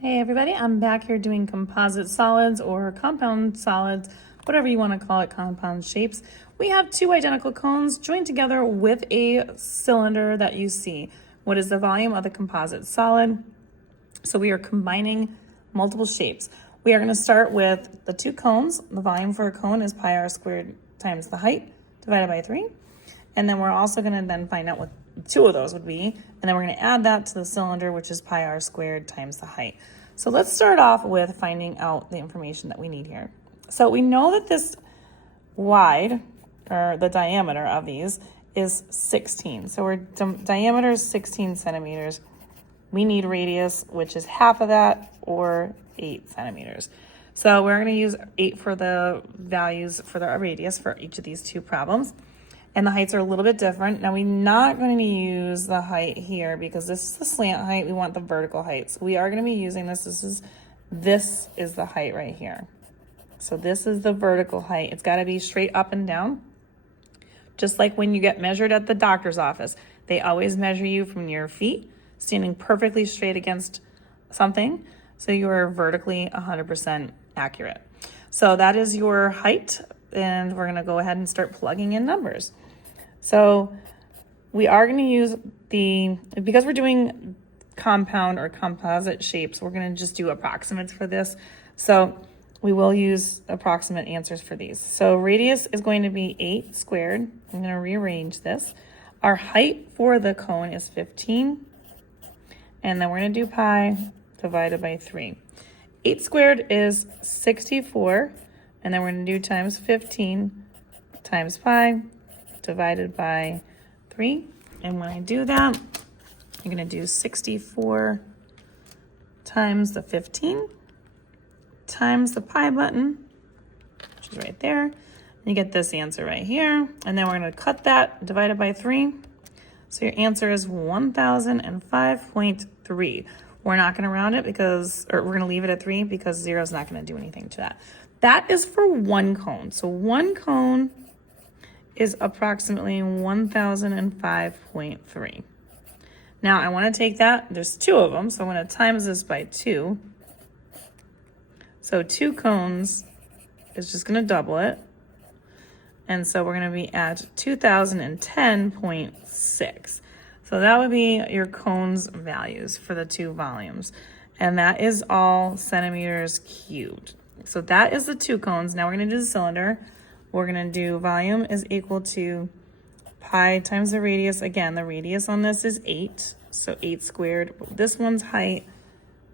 Hey everybody, I'm back here doing composite solids or compound solids, whatever you want to call it, compound shapes. We have two identical cones joined together with a cylinder that you see. What is the volume of the composite solid? So we are combining multiple shapes. We are going to start with the two cones. The volume for a cone is pi r squared times the height divided by 3. And then we're also going to then find out what two of those would be, and then we're going to add that to the cylinder, which is pi r squared times the height. So let's start off with finding out the information that we need here. So we know that this wide, or the diameter of these, is 16. So our diameter is 16 centimeters. We need radius, which is half of that, or 8 centimeters. So we're going to use 8 for the values for the radius for each of these two problems. And the heights are a little bit different. Now we're not going to use the height here because this is the slant height. We want the vertical height. So we are going to be using this. This is the height right here. So this is the vertical height. It's got to be straight up and down. Just like when you get measured at the doctor's office, they always measure you from your feet, standing perfectly straight against something. So you are vertically 100% accurate. So that is your height. And we're going to go ahead and start plugging in numbers. So we are going to use because we're doing compound or composite shapes, we're going to just do approximates for this. So we will use approximate answers for these. So radius is going to be 8 squared. I'm going to rearrange this. Our height for the cone is 15. And then we're going to do pi divided by 3. 8 squared is 64. And then we're going to do times 15 times pi divided by 3. And when I do that, I'm going to do 64 times the 15 times the pi button, which is right there. And you get this answer right here. And then we're going to cut that, divide it by 3. So your answer is 1005.3. We're not going to round it we're going to leave it at 3 because 0 is not going to do anything to that. That is for one cone. So one cone is approximately 1005.3. Now I want to take that, there's two of them, so I'm going to times this by 2. So 2 cones is just going to double it. And so we're going to be at 2010.6. So that would be your cone's values for the two volumes. And that is all centimeters cubed. So that is the 2 cones. Now we're going to do the cylinder. We're going to do volume is equal to pi times the radius. Again, the radius on this is 8. So 8 squared. This one's height,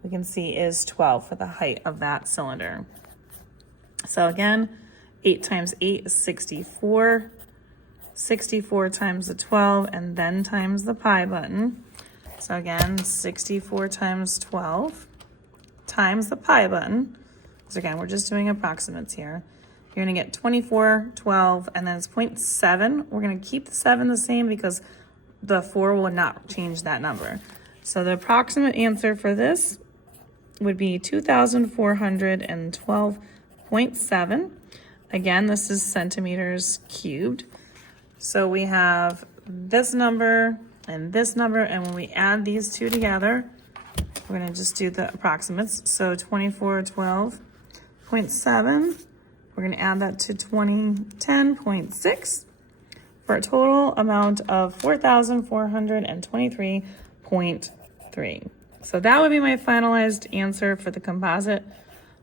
we can see, is 12 for the height of that cylinder. So again, 8 times 8 is 64. 64 times the 12, and then times the pi button. So again, 64 times 12 times the pi button. So again, we're just doing approximates here. You're going to get 24, 12, and then it's 0.7. We're going to keep the 7 the same because the 4 will not change that number. So the approximate answer for this would be 2,412.7. Again, this is centimeters cubed. So we have this number, and when we add these two together, we're going to just do the approximates. So 2412.7, we're going to add that to 2010.6 for a total amount of 4,423.3. So that would be my finalized answer for the composite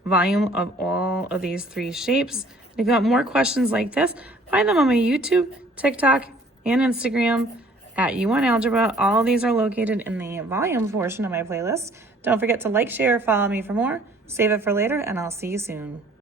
volume of all of these 3 shapes. If you've got more questions like this, find them on my YouTube, TikTok, and Instagram at U1Algebra. All of these are located in the volume portion of my playlist. Don't forget to like, share, follow me for more. Save it for later, and I'll see you soon.